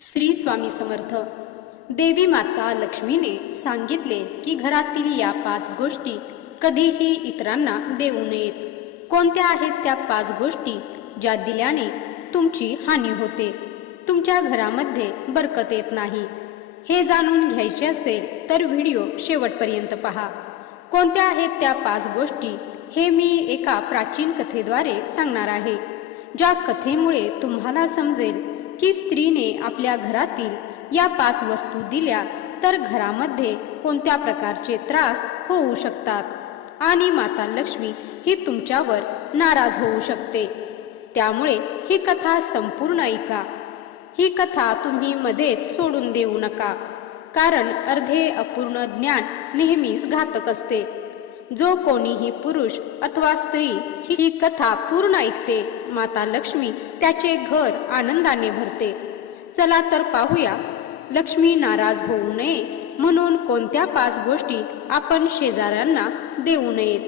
श्री स्वामी समर्थ. देवी माता लक्ष्मीने सांगितले की घरातील या पाच गोष्टी कधीही इतरांना देऊ नयेत. कोणत्या आहेत त्या पाच गोष्टी? ज्या दिल्याने तुमची हानी होते. तुमच्या घरामध्ये बरकत येत नाही. हे जाणून घ्यायचे असेल तर व्हिडिओ शेवटपर्यंत पहा. कोणत्या आहेत त्या पाच गोष्टी? हे मी एका प्राचीन कथेद्वारे सांगणार आहे. ज्या कथेमुळे तुम्हाला समजेल की स्त्रीने आपल्या घरातील या पाच वस्तू दिल्या तर घरामध्ये कोणत्या प्रकारचे त्रास होऊ शकतात? आणि माता लक्ष्मी ही तुमच्यावर नाराज होऊ शकते. त्यामुळे ही कथा संपूर्ण ऐका. ही कथा तुम्ही मध्येच सोडून देऊ नका. कारण अर्धे अपूर्ण ज्ञान नेहमीच घातक असते. जो कोणीही पुरुष अथवा स्त्री ही कथा पूर्ण ऐकते माता लक्ष्मी त्याचे घर आनंदाने भरते. चला तर पाहूया लक्ष्मी नाराज होऊ नये म्हणून कोणत्या पाच गोष्टी आपण शेजाऱ्यांना देऊ नयेत.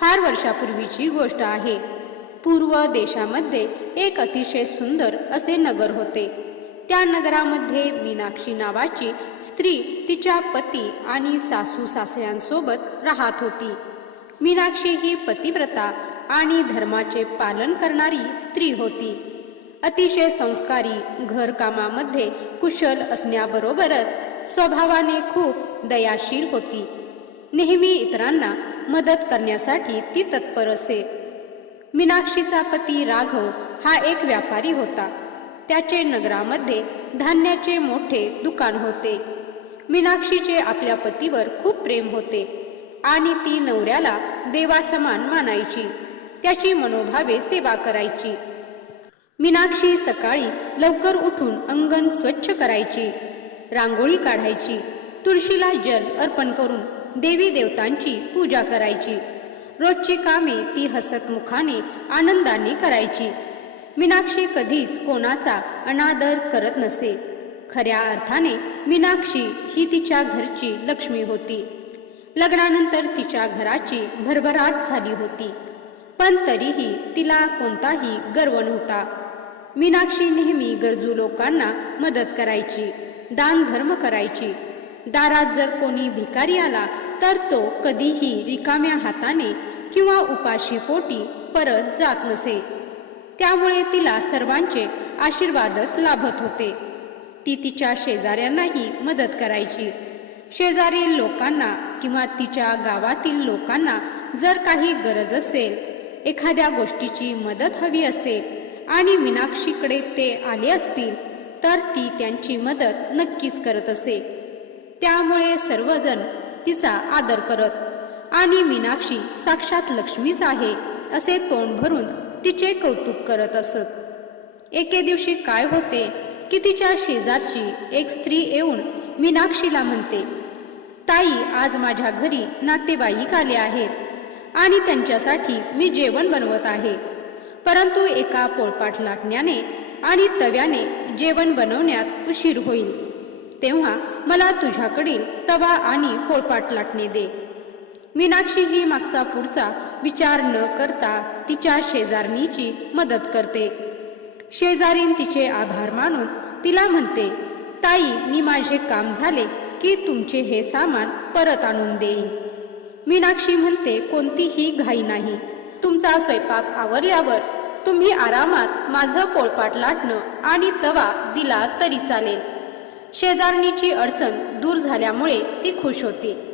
फार वर्षापूर्वीची गोष्ट आहे. पूर्व देशामध्ये एक अतिशय सुंदर असे नगर होते. त्या नगरामध्ये मीनाक्षी नावाची स्त्री तिच्या पती आणि सासू सासऱ्यांसोबत राहत होती. मीनाक्षी ही पतिव्रता आणि धर्माचे पालन करणारी स्त्री होती. अतिशय संस्कारी घरकामामध्ये कुशल असण्याबरोबरच स्वभावाने खूप दयाशील होती. नेहमी इतरांना मदत करण्यासाठी ती तत्पर असे. मीनाक्षीचा पती राघव हा एक व्यापारी होता. त्याचे नगरामध्ये धान्याचे मोठे दुकान होते. मीनाक्षीचे आपल्या पतीवर खूप प्रेम होते आणि ती नवऱ्याला देवासमान मानायची. त्याची मनोभावे सेवा करायची. मीनाक्षी सकाळी लवकर उठून अंगण स्वच्छ करायची. रांगोळी काढायची. तुळशीला जल अर्पण करून देवी देवतांची पूजा करायची. रोजची कामे ती हसतमुखाने आनंदाने करायची. मीनाक्षी कधीच कोणाचा अनादर करत नसे. खऱ्या अर्थाने मीनाक्षी ही तिच्या घरची लक्ष्मी होती. लग्नानंतर तिच्या घराची भरभराट झाली होती. पण तरीही तिला कोणताही गर्व नव्हता. मीनाक्षी नेहमी गरजू लोकांना मदत करायची दान धर्म करायची. दारात जर कोणी भिकारी आला तर तो कधीही रिकाम्या हाताने किंवा उपाशी पोटी परत जात नसे. त्यामुळे तिला सर्वांचे आशीर्वादच लाभत होते. ती तिच्या शेजाऱ्यांनाही मदत करायची. शेजारील लोकांना किंवा तिच्या गावातील लोकांना जर काही गरज असेल एखाद्या गोष्टीची मदत हवी असेल आणि मीनाक्षीकडे ते आले असतील तर ती त्यांची मदत नक्कीच करत असे. त्यामुळे सर्वजण तिचा आदर करत आणि मीनाक्षी साक्षात लक्ष्मीच आहे असे तोंड भरून तिचे कौतुक करत असत. एके दिवशी काय होते की तिच्या शेजारची एक स्त्री येऊन मीनाक्षीला म्हणते ताई आज माझ्या घरी नातेवाईक आले आहेत आणि त्यांच्यासाठी मी जेवण बनवत आहे. परंतु एका पोळपाट लाटण्याने आणि तव्याने जेवण बनवण्यात उशीर होईल. तेव्हा मला तुझ्याकडील तवा आणि पोळपाट लाटणे दे. मीनाक्षी ही मागचा पुढचा विचार न करता तिच्या शेजारणीची मदत करते. शेजारीन तिचे आभार मानून तिला म्हणते ताई मी माझे काम झाले की तुमचे हे सामान परत आणून देईन. मीनाक्षी म्हणते कोणतीही घाई नाही. तुमचा स्वयंपाक आवरल्यावर तुम्ही आरामात माझं पोळपाट लाटणं आणि तवा दिला तरी चालेल. शेजारणीची अडचण दूर झाल्यामुळे ती खुश होते.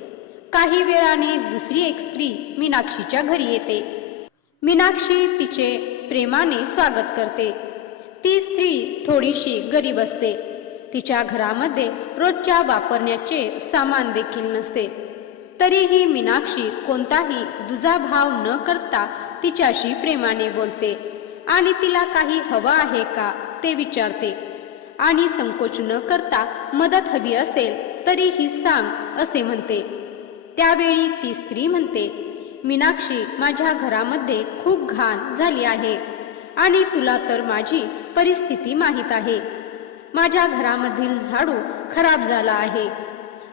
काही वेळाने दुसरी एक स्त्री मीनाक्षीच्या घरी येते. मीनाक्षी तिचे प्रेमाने स्वागत करते. ती स्त्री थोडीशी गरीब असते. तिच्या घरामध्ये रोजच्या वापरण्याचे सामान देखील नसते. तरीही मीनाक्षी कोणताही दुजाभाव न करता तिच्याशी प्रेमाने बोलते आणि तिला काही हवं आहे का ते विचारते. आणि संकोच न करता मदत हवी असेल तरीही सांग असे म्हणते. त्यावेळी ती स्त्री म्हणते मीनाक्षी माझ्या घरामध्ये खूप घाण झाली आहे आणि तुला तर माझी परिस्थिती माहीत आहे. माझ्या घरामधील झाडू खराब झाला आहे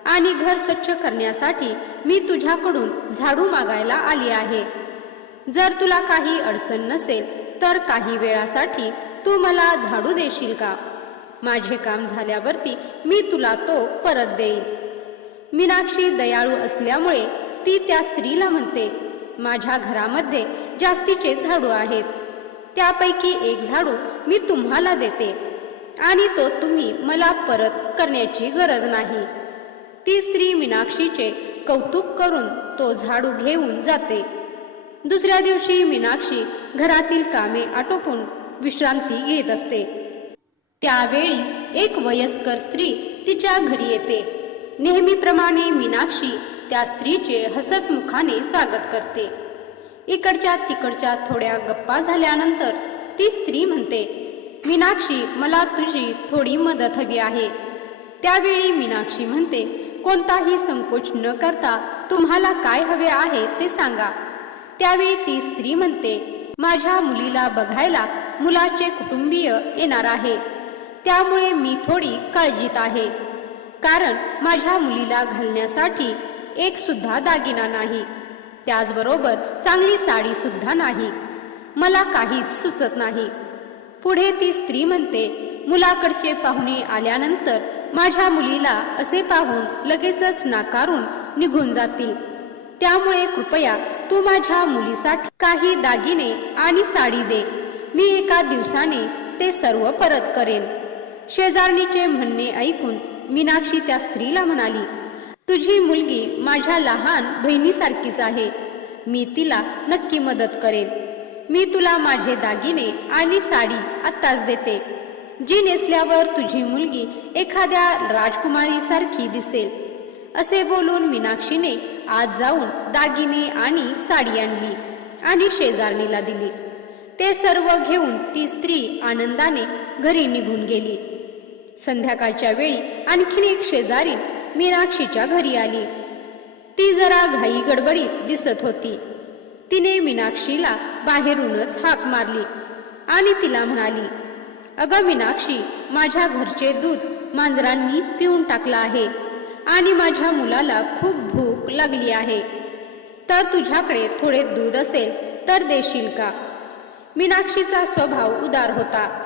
आणि घर स्वच्छ करण्यासाठी मी तुझ्याकडून झाडू मागायला आली आहे. जर तुला काही अडचण नसेल तर काही वेळासाठी तू मला झाडू देशील का? माझे काम झाल्यावरती मी तुला तो परत देईन. मीनाक्षी दयाळू असल्यामुळे ती त्या स्त्रीला म्हणते माझ्या घरामध्ये जास्तीचे झाडू आहेत. त्यापैकी एक झाडू मी तुम्हाला देते आणि तो तुम्ही मला परत करण्याची गरज नाही. ती स्त्री मीनाक्षीचे कौतुक करून तो झाडू घेऊन जाते. दुसऱ्या दिवशी मीनाक्षी घरातील कामे आटोपून विश्रांती घेत असते. त्यावेळी एक वयस्कर स्त्री तिच्या घरी येते. नेहमीप्रमाणे मीनाक्षी त्या स्त्रीचे हसत मुखाने स्वागत करते. इकडच्या तिकडच्या थोड्या गप्पा झाल्यानंतर ती स्त्री म्हणते मीनाक्षी मला तुझी थोडी मदत हवी आहे. त्यावेळी मीनाक्षी म्हणते कोणताही संकोच न करता तुम्हाला काय हवे आहे ते सांगा. त्यावेळी ती स्त्री म्हणते माझ्या मुलीला बघायला मुलाचे कुटुंबीय येणार आहे. त्यामुळे मी थोडी काळजीत आहे. कारण माझ्या मुलीला घालण्यासाठी एक सुद्धा दागिना नाही. त्याचबरोबर चांगली साडी सुद्धा नाही. मला काहीच सुचत नाही. पुढे ती स्त्री म्हणते मुलाकडचे पाहुणे आल्यानंतर माझ्या मुलीला असे पाहून लगेचच नाकारून निघून जातील. त्यामुळे कृपया तू माझ्या मुलीसाठी काही दागिने आणि साडी दे. मी एका दिवसाने ते सर्व परत करेन. शेजारणीचे म्हणणे ऐकून मीनाक्षी त्या स्त्रीला म्हणाली तुझी मुलगी माझ्या लहान बहिणीसारखीच आहे. मी तिला नक्की मदत करेन. मी तुला माझे दागिने आणि साडी आत्ताच देते. जी नेसल्यावर तुझी मुलगी एखाद्या राजकुमारीसारखी दिसेल. असे बोलून मीनाक्षीने आज जाऊन दागिने आणि साडी आणली आणि शेजारणीला दिली. ते सर्व घेऊन ती स्त्री आनंदाने घरी निघून गेली. संध्याकाळच्या वेळी आणखीन एक शेजारी मीनाक्षीच्या घरी आली. ती जरा घाई गडबडीत दिसत होती. तिने मीनाक्षीला बाहेरूनच हाक मारली आणि तिला म्हणाली अगं मीनाक्षी माझ्या घरचे दूध मांजरांनी पिऊन टाकलं आहे आणि माझ्या मुलाला खूप भूक लागली आहे. तर तुझ्याकडे थोडे दूध असेल तर देशील का? मीनाक्षीचा स्वभाव उदार होता.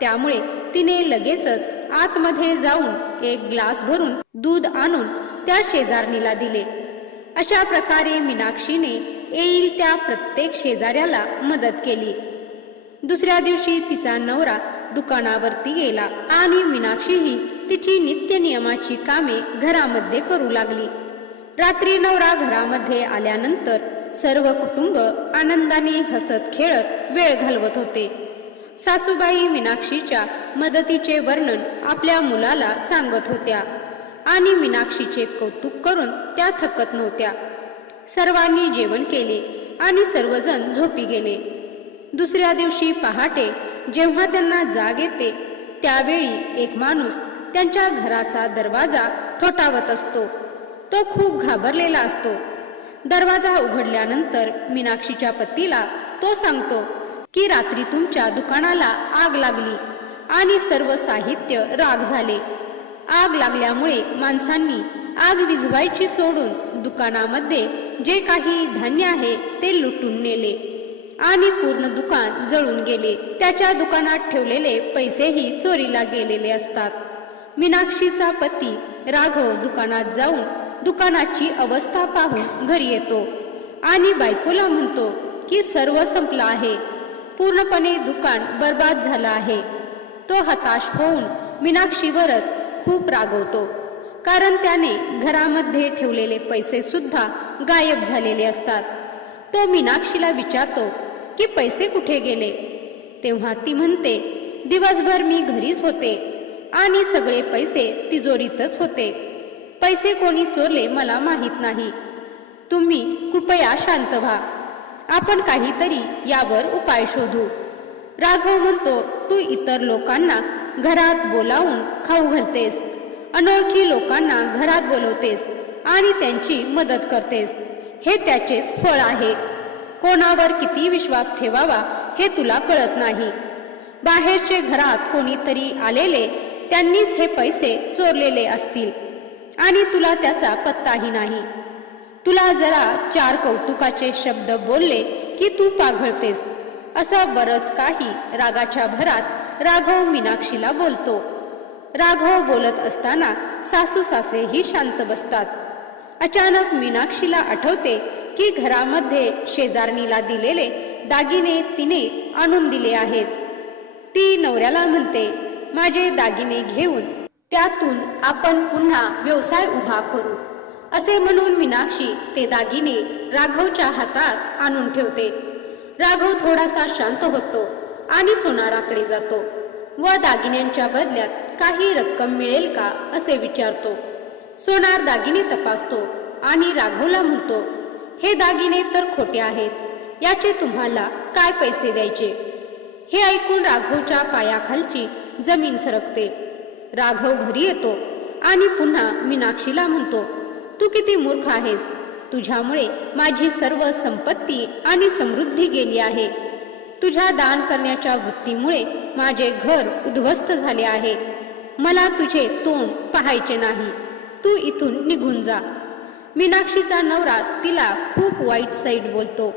त्यामुळे तिने लगेचच आतमध्ये जाऊन एक ग्लास भरून दूध आणून त्या शेजारणीला दिले. अशा प्रकारे मीनाक्षीने येईल त्या प्रत्येक शेजाऱ्याला मदत केली. दुसऱ्या दिवशी तिचा नवरा दुकानावरती गेला आणि मीनाक्षीही तिची नित्य नियमाची कामे घरामध्ये करू लागली. रात्री नवरा घरामध्ये आल्यानंतर सर्व कुटुंब आनंदाने हसत खेळत वेळ घालवत होते. सासूबाई मीनाक्षीच्या मदतीचे वर्णन आपल्या मुलाला सांगत होत्या. आणि मीनाक्षीचे कौतुक करून त्या थकत नव्हत्या. सर्वांनी जेवण केले आणि सर्वजण झोपी गेले. दुसऱ्या दिवशी पहाटे जेव्हा त्यांना जाग येते त्यावेळी एक माणूस त्यांच्या घराचा दरवाजा ठोठावत असतो. तो खूप घाबरलेला असतो. दरवाजा उघडल्यानंतर मीनाक्षीच्या पतीला तो सांगतो की रात्री तुमच्या दुकानाला आग लागली आणि सर्व साहित्य राग झाले. आग लागल्यामुळे माणसांनी आग विझवायची सोडून दुकानामध्ये जे काही धान्य आहे ते लुटून नेले आणि पूर्ण दुकान जळून गेले. त्याच्या दुकानात ठेवलेले पैसेही चोरीला गेलेले असतात. मीनाक्षीचा पती राघव दुकानात जाऊन दुकानाची अवस्था पाहून घरी येतो आणि बायकोला म्हणतो की सर्व संपलं आहे. पूर्णपणे दुकान बर्बाद झालं आहे. तो हताश होऊन मीनाक्षीवरच खूप रागवतो. कारण त्याने घरामध्ये ठेवलेले पैसे सुद्धा गायब झालेले असतात. तो मीनाक्षीला विचारतो की पैसे कुठे गेले? तेव्हा ती म्हणते दिवसभर मी घरीच होते आणि सगळे पैसे तिजोरीतच होते. पैसे कोणी चोरले मला माहीत नाही. तुम्ही कृपया शांत व्हा. आपण काहीतरी यावर उपाय शोधू. राघव म्हणतो तू इतर लोकांना घरात बोलावून खाऊ घालतेस. अनोळखी लोकांना घरात बोलवतेस आणि त्यांची मदत करतेस. हे त्याचेच फळ आहे. कोणावर किती विश्वास ठेवावा हे तुला कळत नाही. बाहेरचे घरात कोणीतरी आलेले त्यांनीच हे पैसे चोरलेले असतील आणि तुला त्याचा पत्ताही नाही. तुला जरा चार कौतुकाचे शब्द बोलले की तू पाघळतेस. असं बरंच काही रागाच्या भरात राघव मीनाक्षीला बोलतो. राघव बोलत असताना सासू सासरेही शांत बसतात. अचानक मीनाक्षीला आठवते की घरामध्ये शेजारणीला दिलेले दागिने तिने आणून दिले आहेत. ती नवऱ्याला म्हणते माझे दागिने घेऊन त्यातून आपण पुन्हा व्यवसाय उभा करू. असे म्हणून मीनाक्षी ते दागिने राघवच्या हातात आणून ठेवते. राघव थोडासा शांत होतो आणि सोनाराकडे जातो. व दागिन्यांच्या बदल्यात काही रक्कम मिळेल का असे विचारतो. सोनार दागिने तपासतो आणि राघवला म्हणतो हे दागिने तर खोटे आहेत. याचे तुम्हाला काय पैसे द्यायचे? हे ऐकून राघवच्या पायाखालची जमीन सरकते. राघव घरी येतो आणि पुन्हा मीनाक्षीला म्हणतो तू किती मूर्ख आहेस? तुझ्यामुळे माझी सर्व संपत्ती आणि समृद्धी गेली आहे. तुझ्या दान करण्याच्या वृत्तीमुळे माझे घर उद्ध्वस्त झाले आहे. मला तुझे तोंड पाहायचे नाही. तू इथून निघून जा. मीनाक्षीचा नवरा तिला खूप वाईट साईड बोलतो.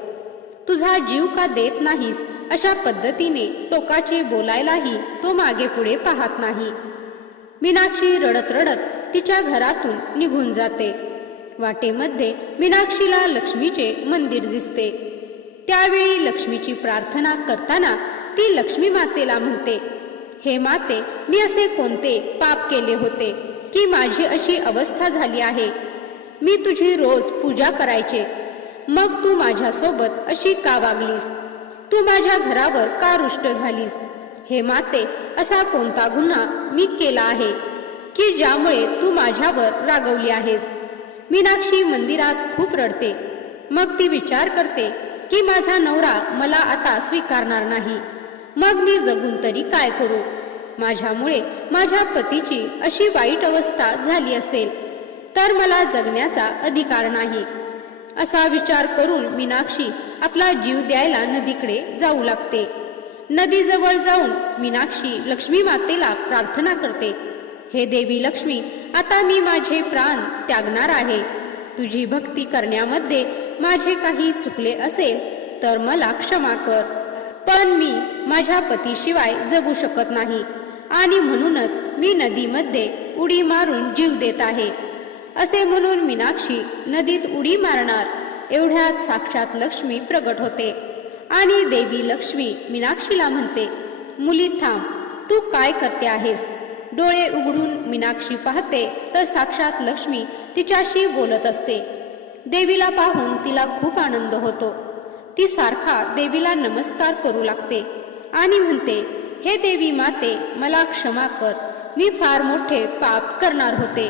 तुझा जीव का देत नाहीस? अशा पद्धतीने टोकाचे बोलायलाही तो मागे पुढे पाहत नाही. मीनाक्षी रडत रडत तिच्या घरातून निघून जाते. वाटेमध्ये मीनाक्षीला लक्ष्मीचे मंदिर दिसते. त्यावेळी लक्ष्मीची प्रार्थना करताना ती लक्ष्मी मातेला म्हणते हे माते मी असे कोणते पाप केले होते की माझी अशी अवस्था झाली आहे? मी तुझी रोज पूजा करायचे. मग तू माझ्यासोबत अशी का वागलीस? तू माझ्या घरावर का रुष्ट झालीस? हे माते असा कोणता गुन्हा मी केला आहे? की ज्यामुळे तू माझ्यावर रागवली आहेस. मीनाक्षी मंदिरात खूप रडते. मग ती विचार करते की माझा नवरा मला आता स्वीकारणार नाही. मग मी जगून तरी काय करू? माझ्यामुळे माझ्या पतीची अशी वाईट अवस्था झाली असेल तर मला जगण्याचा अधिकार नाही. असा विचार करून मीनाक्षी आपला जीव द्यायला नदीकडे जाऊ लागते. नदीजवळ जाऊन मीनाक्षी लक्ष्मी मातेला प्रार्थना करते. हे देवी लक्ष्मी आता मी माझे प्राण त्यागणार आहे. तुझी भक्ती करण्यामध्ये माझे काही चुकले असेल तर मला क्षमा कर. पण मी माझ्या पतीशिवाय जगू शकत नाही. आणि म्हणूनच मी नदीमध्ये उडी मारून जीव देत आहे. असे म्हणून मीनाक्षी नदीत उडी मारणार एवढ्यात साक्षात लक्ष्मी प्रगट होते. आणि देवी लक्ष्मी मीनाक्षीला म्हणते मुली थांब. तू काय करते आहेस? डोळे उघडून मीनाक्षी पाहते तर साक्षात लक्ष्मी तिच्याशी बोलत असते. देवीला पाहून तिला खूप आनंद होतो. ती सारखा देवीला नमस्कार करू लागते आणि म्हणते हे देवी माते मला क्षमा कर. मी फार मोठे पाप करणार होते.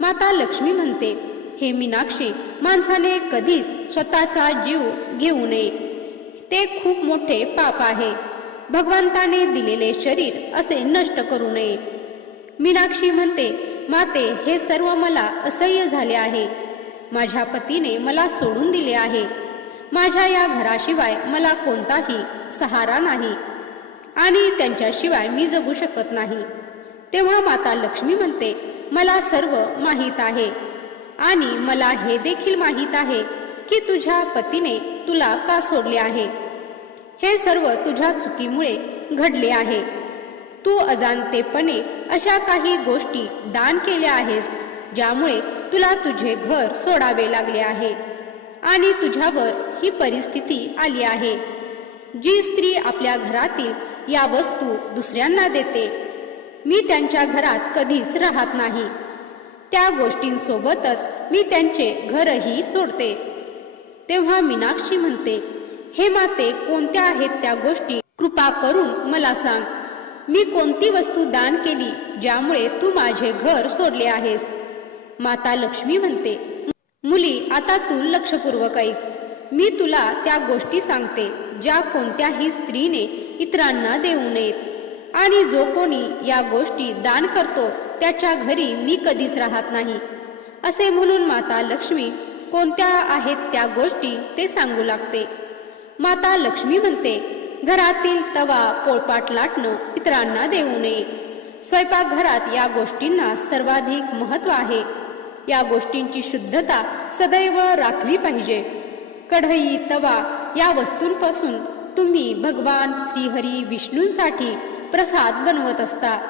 माता लक्ष्मी म्हणते हे मीनाक्षी माणसाने कधीच स्वतःचा जीव घेऊ नये. ते खूप मोठे पाप आहे. भगवंताने दिलेले शरीर असे नष्ट करू नये. मीनाक्षी म्हणते माते हे सर्व मला असह्य झाले आहे. माझ्या पतीने मला सोडून दिले आहे. माझ्या या घराशिवाय मला कोणताही सहारा नाही आणि त्यांच्याशिवाय मी जगू शकत नाही. तेव्हा माता लक्ष्मी म्हणते मला सर्व माहीत आहे आणि मला हे देखील माहीत आहे की तुझ्या पतीने तुला का सोडले आहे? हे सर्व तुझ्या चुकीमुळे घडले आहे. तू अजाणतेपणे अशा काही गोष्टी दान केल्या आहेस ज्यामुळे तुला तुझे घर सोडावे लागले आहे आणि तुझ्यावर ही परिस्थिती आली आहे. जी स्त्री आपल्या घरातील या वस्तू दुसऱ्यांना देते मी त्यांच्या घरात कधीच राहत नाही. त्या गोष्टींसोबतच मी त्यांचे घरही सोडते. तेव्हा मीनाक्षी म्हणते हे माते कोणत्या आहेत त्या गोष्टी? कृपा करून मला सांग. मी कोणती वस्तू दान केली ज्यामुळे तू माझे घर सोडले आहेस? माता लक्ष्मी म्हणते मुली आता तू लक्षपूर्वक ऐक. मी तुला त्या गोष्टी सांगते ज्या कोणत्याही स्त्रीने इतरांना देऊ नयेत. आणि जो कोणी या गोष्टी दान करतो त्याच्या घरी मी कधीच राहत नाही. असे म्हणून माता लक्ष्मी कोणत्या आहेत त्या गोष्टी ते सांगू लागते. माता लक्ष्मी म्हणते घरातील तवा पोळपाट लाटणं इतरांना देऊ नये. स्वयंपाकघरात या गोष्टींना सर्वाधिक महत्त्व आहे. या गोष्टींची शुद्धता सदैव राखली पाहिजे. कढई तवा या वस्तूंपासून तुम्ही भगवान श्रीहरी विष्णूंसाठी प्रसाद बनवत असता.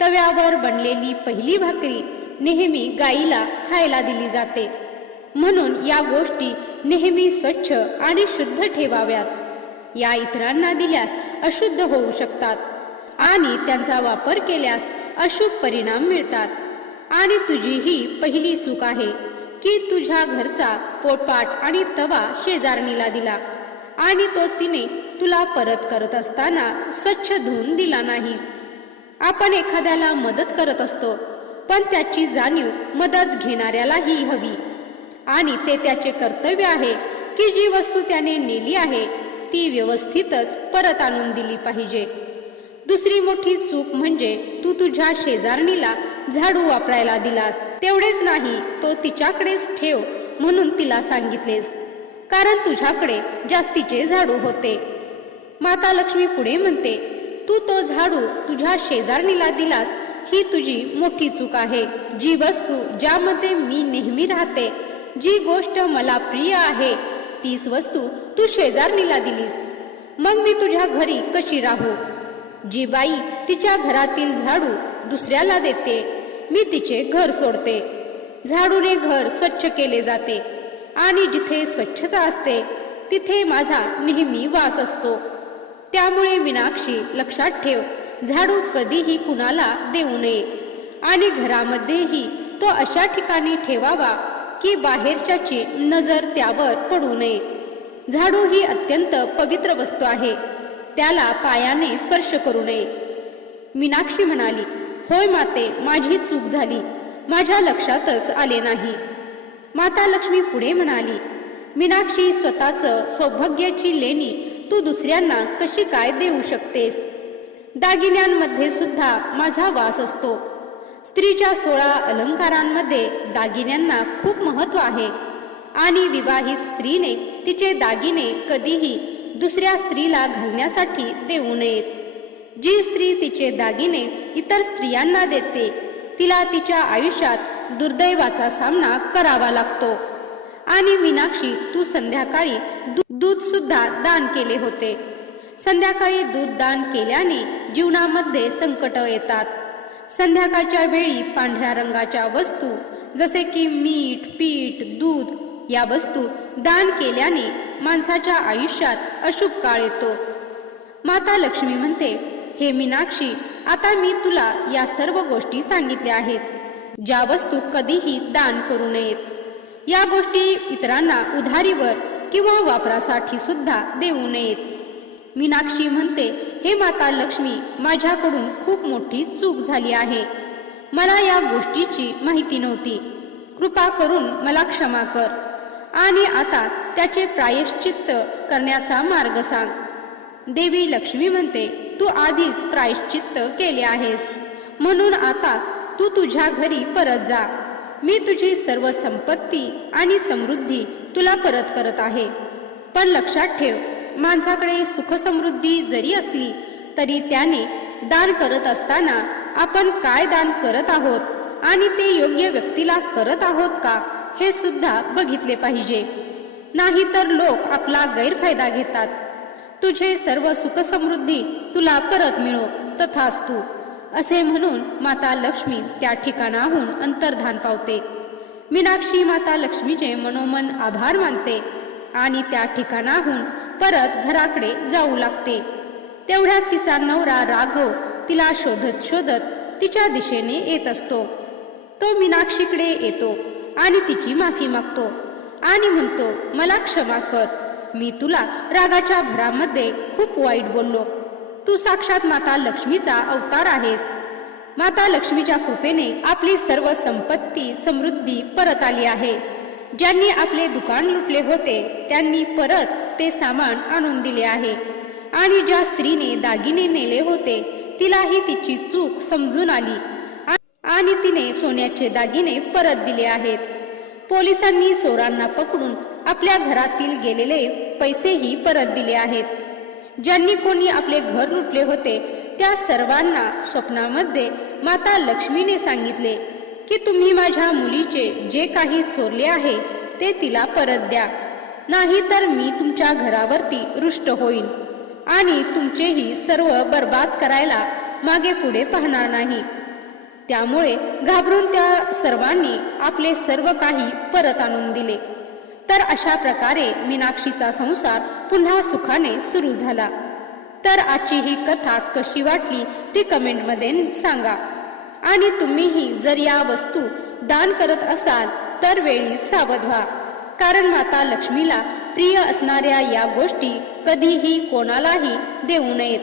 तव्यावर बनलेली पहिली भाकरी नेहमी गाईला खायला दिली जाते. म्हणून या गोष्टी नेहमी स्वच्छ आणि शुद्ध ठेवाव्यात. या इतरांना दिल्यास अशुद्ध होऊ शकतात आणि त्यांचा वापर केल्यास अशुभ परिणाम मिळतात. आणि तुझी ही पहिली चूक आहे की तुझ्या घरचा पोटपाट आणि तवा शेजारणीला दिला आणि तो तिने तुला परत करत असताना स्वच्छ धुवून दिला नाही. आपण एखाद्याला मदत करत असतो पण त्याची जाणीव मदत घेणाऱ्यालाही हवी. आणि ते त्याचे कर्तव्य आहे की जी वस्तू त्याने नेली आहे ती व्यवस्थितच परत आणून दिली पाहिजे. दुसरी मोठी चूक म्हणजे तू तुझ्या शेजारणीला झाडू वापरायला दिलास. तेवढेच नाही तो तिच्याकडेच ठेव म्हणून तिला सांगितलेस. कारण तुझ्याकडे जास्तीचे झाडू होते. माता लक्ष्मी पुढे म्हणते तू तो झाडू तुझ्या शेजारणीला दिलास ही तुझी मोठी चूक आहे. जी वस्तू ज्यामध्ये मी नेहमी राहते जी गोष्ट मला प्रिय आहे तीच वस्तू तू शेजारणीला दिलीस. मग मी तुझ्या घरी कशी राहू? जी बाई तिच्या घरातील झाडू दुसऱ्याला देते मी तिचे घर सोडते. झाडूने घर स्वच्छ केले जाते आणि जिथे स्वच्छता असते तिथे माझा नेहमी वास असतो. त्यामुळे मीनाक्षी लक्षात ठेव झाडू कधीही कुणाला देऊ नये आणि घरामध्येही तो अशा ठिकाणी ठेवावा की बाहेरच्याची नजर त्यावर पडू नये. झाडू ही अत्यंत पवित्र वस्तू आहे. त्याला पायाने स्पर्श करू नये. मीनाक्षी म्हणाली होय माते माझी चूक झाली. माझ्या लक्षातच आले नाही. माता लक्ष्मी पुढे म्हणाली मीनाक्षी स्वतःच सौभाग्याची लेणी तू दुसऱ्यांना कशी काय देऊ शकतेस? दागिन्यांमध्ये सुद्धा माझा वास असतो. स्त्रीच्या सोळा अलंकारांमध्ये दागिन्यांना खूप महत्त्व आहे. आणि विवाहित स्त्रीने तिचे दागिने कधीही दुसऱ्या स्त्रीला घालण्यासाठी देऊ नयेत. जी स्त्री तिचे दागिने इतर स्त्रियांना देते तिला तिच्या आयुष्यात दुर्दैवाचा सामना करावा लागतो. आणि मीनाक्षी तू संध्याकाळी दूध सुद्धा दान केले होते. संध्याकाळी दूध दान केल्याने जीवनामध्ये संकट येतात. संध्याकाळच्या वेळी पांढऱ्या रंगाच्या वस्तू जसे की मीठ पीठ दूध या वस्तू दान केल्याने माणसाच्या आयुष्यात अशुभ काळ येतो. माता लक्ष्मी म्हणते हे मीनाक्षी आता मी तुला या सर्व गोष्टी सांगितल्या आहेत ज्या वस्तू कधीही दान करू नयेत. या गोष्टी इतरांना उधारीवर किंवा वापरासाठी सुद्धा देऊ नयेत. मीनाक्षी म्हणते हे माता लक्ष्मी माझ्याकडून खूप मोठी चूक झाली आहे. मला या गोष्टीची माहिती नव्हती. कृपा करून मला क्षमा कर आणि आता त्याचे प्रायश्चित्त करण्याचा मार्ग सांग. देवी लक्ष्मी म्हणते तू आधीच प्रायश्चित्त केले आहेस. म्हणून आता तू तुझ्या घरी परत जा. मी तुझी सर्व संपत्ती आणि समृद्धी तुला परत करत आहे. पण लक्षात ठेव माणसाकडे सुखसमृद्धी जरी असली तरी त्याने दान करत असताना आपण काय दान करत आहोत आणि ते योग्य व्यक्तीला करत आहोत का हे सुद्धा बघितले पाहिजे. नाहीतर लोक आपला गैरफायदा घेतात. तुझे सर्व सुखसमृद्धी तुला परत मिळो तथास्तू. असे म्हणून माता लक्ष्मी त्या ठिकाणाहून अंतर्धान पावते. मीनाक्षी माता लक्ष्मीचे मनोमन आभार मानते आणि त्या ठिकाणाहून परत घराकडे जाऊ लागते. तेवढ्यात तिचा नवरा राघव तिला शोधत शोधत तिच्या दिशेने येत असतो. तो मीनाक्षीकडे येतो आणि तिची माफी मागतो आणि म्हणतो मला क्षमा कर. मी तुला रागाच्या भरामध्ये खूप वाईट बोललो. तू साक्षात माता लक्ष्मीचा अवतार आहेस. माता लक्ष्मीच्या कृपेने आपली सर्व संपत्ती समृद्धी परत आली आहे. ज्यांनी आपले दुकान लुटले होते त्यांनी परत ते सामान आणून दिले आहे. आणि ज्या स्त्रीने दागिने नेले होते तिलाही तिची चूक समजून आली. आणि तिने सोन्याचे दागिने परत दिले आहेत. पोलिसांनी चोरांना पकडून आपल्या घरातील गेलेले पैसेही परत दिले आहेत. ज्यांनी कोणी आपले घर लुटले होते त्या सर्वांना स्वप्नामध्ये माता लक्ष्मीने सांगितले की तुम्ही माझ्या मुलीचे जे काही चोरले आहे ते तिला परत द्या. नाही तर मी तुमच्या घरावरती रुष्ट होईन. आणि तुमचेही सर्व बर्बाद करायला मागे पुढे पाहणार नाही. त्यामुळे घाबरून त्या सर्वांनी आपले सर्व काही परत आणून दिले. तर अशा प्रकारे मीनाक्षीचा संसार पुन्हा सुखाने सुरू झाला. तर आजची ही कथा कशी वाटली ती कमेंटमध्ये सांगा. आणि तुम्हीही जर या वस्तू दान करत असाल तर वेळी सावध व्हा. कारण माता लक्ष्मीला प्रिय असणाऱ्या या गोष्टी कधीही कोणालाही देऊ नयेत.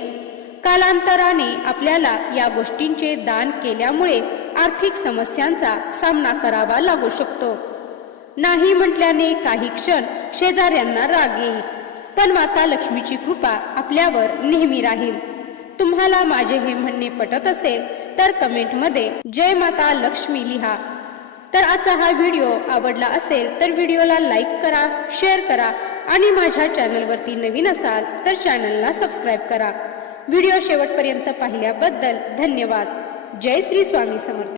कालांतराने आपल्याला या गोष्टींचे दान केल्यामुळे आर्थिक समस्यांचा सामना करावा लागू शकतो. नाही म्हटल्याने काही क्षण शेजाऱ्यांना राग येईल. पण माता लक्ष्मीची कृपा आपल्यावर नेहमी राहील. तुम्हाला माझे हे म्हणणे पटत असेल तर कमेंटमध्ये जय माता लक्ष्मी लिहा. तर आजचा हा व्हिडिओ आवडला असेल तर व्हिडिओला लाईक करा शेअर करा आणि माझ्या चॅनलवरती नवीन असाल तर चॅनलला सबस्क्राईब करा. व्हिडिओ शेवटपर्यंत पाहिल्याबद्दल धन्यवाद. जय श्री स्वामी समर्थ.